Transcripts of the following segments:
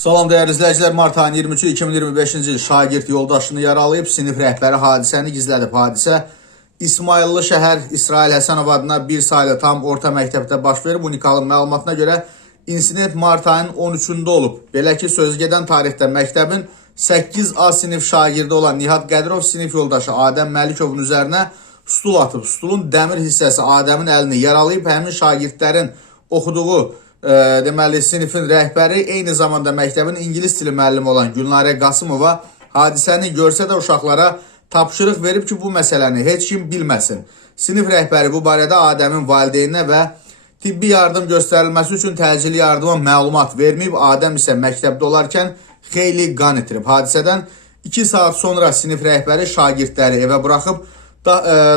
Salam değerli izləyicilər, mart ayının 23-cü 2025-ci il şagird yoldaşını yaralayıb, sinif rəhbəri hadisəni gizlədib. Hadisə İsmayıllı şəhər İsrail Həsənov adına bir saylı tam orta məktəbdə baş verib. Unikalın məlumatına görə insident mart ayının 13-də olub. Belə ki, sözgedən tarixdə məktəbin 8A sinif şagirdi olan Nihat Qədirov sinif yoldaşı Adəm Məlikovun üzərinə stul atıb. Stulun dəmir hissəsi Adəmin əlini yaralayıb. Həmin şagirdlərin oxuduğu deməli sinifin rəhbəri eyni zamanda məktəbin ingilis dili müəllimi olan Gülnarə Qasımova hadisəni görsə də uşaqlara tapşırıq verib ki, bu məsələni heç kim bilməsin. Sinif rəhbəri bu barədə Adəmin valideyninə və tibbi yardım göstərilməsi üçün təcili yardıma məlumat verməyib. Adəm isə məktəbdə olarkən xeyli qan itirib. Hadisədən 2 saat sonra sinif rəhbəri şagirdləri evə buraxıb,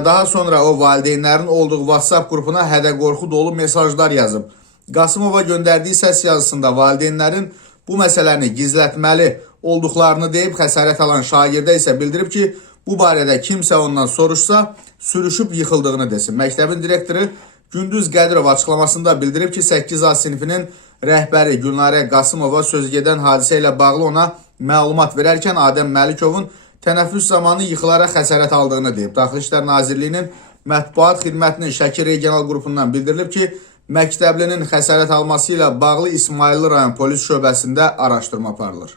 daha sonra o valideynlərin olduğu WhatsApp qrupuna hədə-qorxu dolu mesajlar yazıb. Qasımova göndərdiyi səs yazısında valideynlərin bu məsələni gizlətməli olduqlarını deyib, xəsarət alan şagirdə isə bildirib ki, bu barədə kimsə ondan soruşsa, sürüşüb yıxıldığını desin. Məktəbin direktoru Gündüz Qədirov açıqlamasında bildirib ki, 8A sinifinin rəhbəri Gülnarə Qasımova sözgedən hadisə ilə bağlı ona məlumat verərkən Adəm Məlikovun tənəffüs zamanı yıxılaraq xəsarət aldığını deyib. Daxili İşlər Nazirliyinin mətbuat xidmətinin Şəki regional qrupundan bildirilib ki, məktəblinin xəsarət alması ilə bağlı İsmayıllı rayon polis şöbəsində araşdırma aparılır.